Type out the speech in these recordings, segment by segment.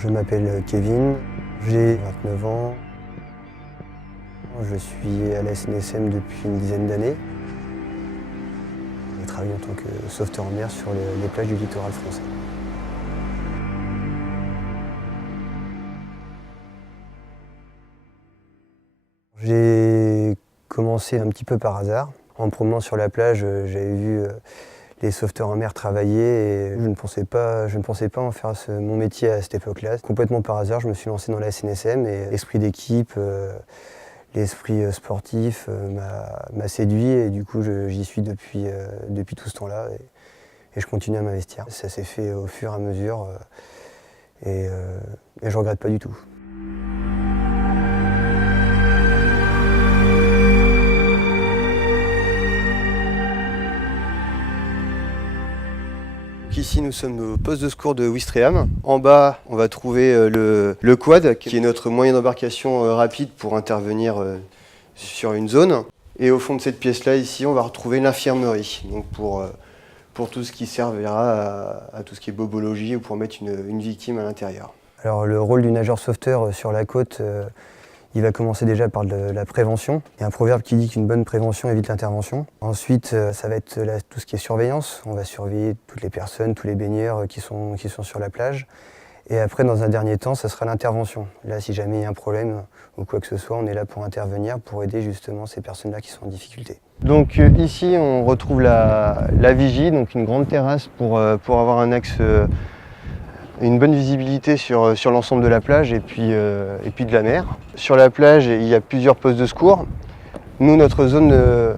Je m'appelle Kevin, j'ai 29 ans. Je suis à la SNSM depuis une dizaine d'années. Je travaille en tant que sauveteur en mer sur les plages du littoral français. J'ai commencé un petit peu par hasard. En me promenant sur la plage, j'avais vu les sauveteurs en mer travailler et je ne pensais pas en faire mon métier à cette époque-là. Complètement par hasard, je me suis lancé dans la SNSM et l'esprit d'équipe, l'esprit sportif m'a séduit et du coup j'y suis depuis tout ce temps-là et je continue à m'investir. Ça s'est fait au fur et à mesure et je ne regrette pas du tout. Ici, nous sommes au poste de secours de Ouistreham. En bas, on va trouver le quad, qui est notre moyen d'embarcation rapide pour intervenir sur une zone. Et au fond de cette pièce-là, ici, on va retrouver l'infirmerie, donc pour tout ce qui servira à tout ce qui est bobologie ou pour mettre une victime à l'intérieur. Alors, le rôle du nageur sauveteur sur la côte, il va commencer déjà par de la prévention. Il y a un proverbe qui dit qu'une bonne prévention évite l'intervention. Ensuite, ça va être tout ce qui est surveillance. On va surveiller toutes les personnes, tous les baigneurs qui sont sur la plage. Et après, dans un dernier temps, ça sera l'intervention. Là, si jamais il y a un problème ou quoi que ce soit, on est là pour intervenir, pour aider justement ces personnes-là qui sont en difficulté. Donc ici, on retrouve la vigie, donc une grande terrasse pour avoir un axe, une bonne visibilité sur l'ensemble de la plage et puis de la mer. Sur la plage, il y a plusieurs postes de secours. Nous, notre zone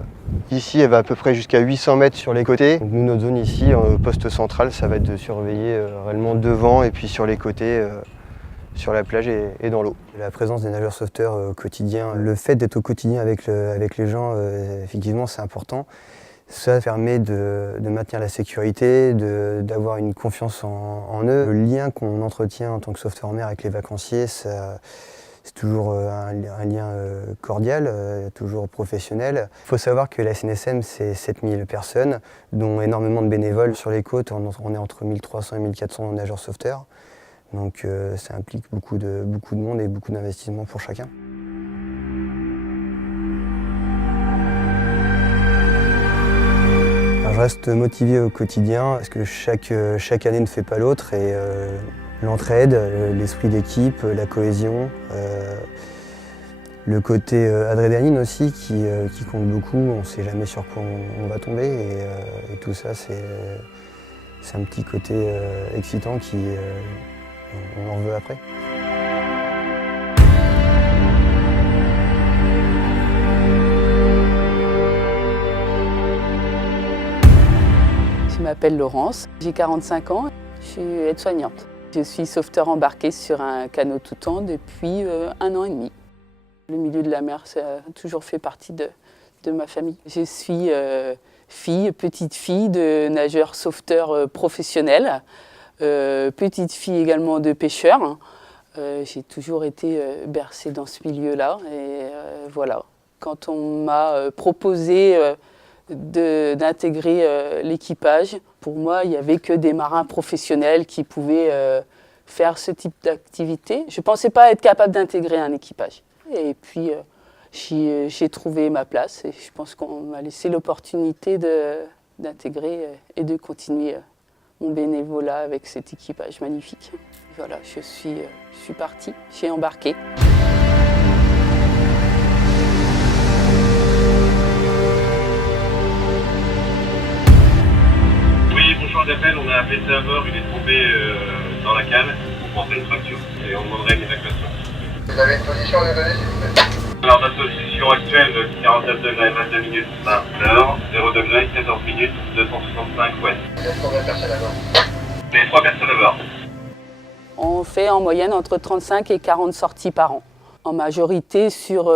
ici, elle va à peu près jusqu'à 800 mètres sur les côtés. Donc, nous, notre zone ici, poste central, ça va être de surveiller réellement devant et puis sur les côtés, sur la plage et dans l'eau. La présence des nageurs sauveteurs au quotidien, le fait d'être au quotidien avec les gens, effectivement, c'est important. Ça permet de maintenir la sécurité, d'avoir une confiance en eux. Le lien qu'on entretient en tant que sauveteur en mer avec les vacanciers, c'est toujours un lien cordial, toujours professionnel. Il faut savoir que la SNSM, c'est 7000 personnes, dont énormément de bénévoles. Sur les côtes, on est entre 1300 et 1400 nageurs sauveteurs. Donc ça implique beaucoup de monde et beaucoup d'investissement pour chacun. Je reste motivé au quotidien parce que chaque année ne fait pas l'autre et l'entraide, l'esprit d'équipe, la cohésion, le côté adrénaline aussi qui compte beaucoup. On ne sait jamais sur quoi on va tomber et tout ça c'est un petit côté excitant on en veut après. Je m'appelle Laurence, j'ai 45 ans, je suis aide-soignante. Je suis sauveteur embarqué sur un canot tout temps depuis 1 an et demi. Le milieu de la mer, ça a toujours fait partie de ma famille. Je suis petite fille de nageur sauveteur professionnel, petite fille également de pêcheur. J'ai toujours été bercée dans ce milieu-là et voilà. Quand on m'a proposé d'intégrer l'équipage. Pour moi, il n'y avait que des marins professionnels qui pouvaient faire ce type d'activité. Je ne pensais pas être capable d'intégrer un équipage. Et puis, j'ai trouvé ma place et je pense qu'on m'a laissé l'opportunité d'intégrer et de continuer mon bénévolat avec cet équipage magnifique. Voilà, je suis partie, j'ai embarqué. D'appel, on a appelé ça à bord, il est tombé dans la cale, on pensait une fracture et on demanderait une évacuation. Vous avez une position à nous donner s'il vous plaît? Alors notre position actuelle, 49 degrés 22 minutes 20 heures, 0 degrés 14 minutes 265 ouest. Il y a combien de personnes à bord? Il y a 3 personnes à bord. On fait en moyenne entre 35 et 40 sorties par an. En majorité sur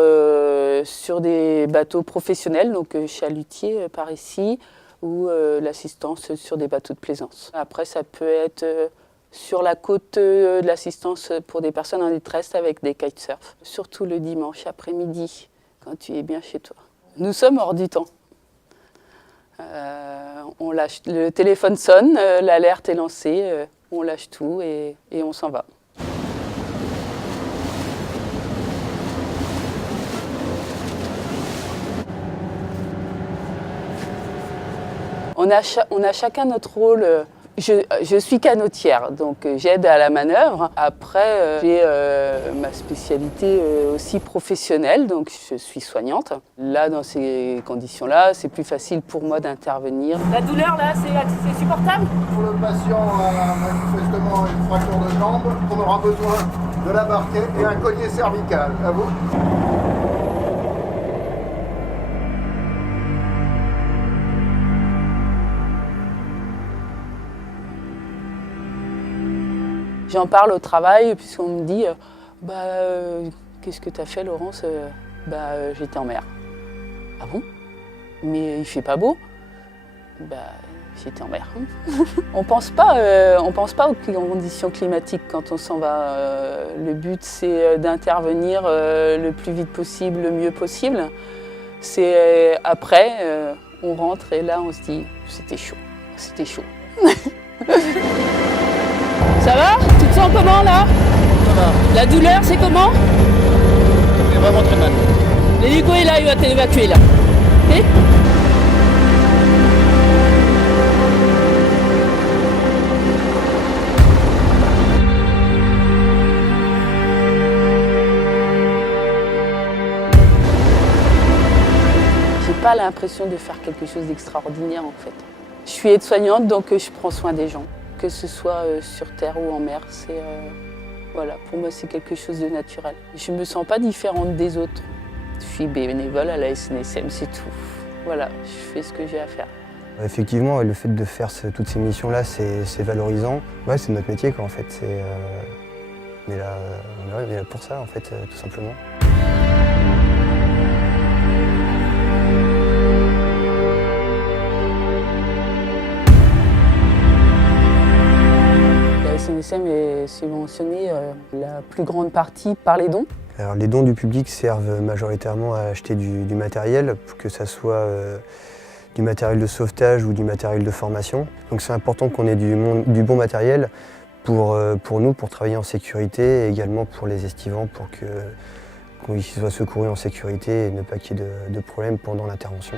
des bateaux professionnels, donc chalutiers par ici, ou l'assistance sur des bateaux de plaisance. Après, ça peut être sur la côte de l'assistance pour des personnes en détresse avec des kitesurf. Surtout le dimanche après-midi, quand tu es bien chez toi. Nous sommes hors du temps. On lâche, le téléphone sonne, l'alerte est lancée, on lâche tout et on s'en va. On a chacun notre rôle. Je suis canotière, donc j'aide à la manœuvre. Après, j'ai ma spécialité aussi professionnelle, donc je suis soignante. Là, dans ces conditions-là, c'est plus facile pour moi d'intervenir. La douleur, là, c'est supportable? Pour le patient a manifestement une fracture de jambe, on aura besoin de la barquette et un collier cervical. À vous. J'en parle au travail puisqu'on me dit qu'est-ce que tu as fait, Laurence? J'étais en mer. Ah bon? Mais il fait pas beau? J'étais en mer. On pense pas aux conditions climatiques quand on s'en va. Le but, c'est d'intervenir le plus vite possible, le mieux possible. C'est après, on rentre et là, on se dit, c'était chaud. C'était chaud. Ça va? Tu te sens comment là? Ça va. La douleur, c'est comment? Ça fait vraiment très mal. L'hélico est là, il va t'évacuer là. Ok? J'ai pas l'impression de faire quelque chose d'extraordinaire en fait. Je suis aide-soignante, donc je prends soin des gens. Que ce soit sur terre ou en mer, voilà, pour moi c'est quelque chose de naturel. Je ne me sens pas différente des autres. Je suis bénévole à la SNSM, c'est tout. Voilà, je fais ce que j'ai à faire. Effectivement, le fait de faire toutes ces missions-là, c'est valorisant. Ouais, c'est notre métier, quoi, en fait. On est là pour ça, en fait, tout simplement. La SNSM est subventionnée la plus grande partie par les dons. Alors, les dons du public servent majoritairement à acheter du matériel, que ce soit du matériel de sauvetage ou du matériel de formation. Donc c'est important qu'on ait du bon matériel pour nous, pour travailler en sécurité, et également pour les estivants, pour qu'on soient secourus en sécurité et ne pas qu'il y ait de problèmes pendant l'intervention.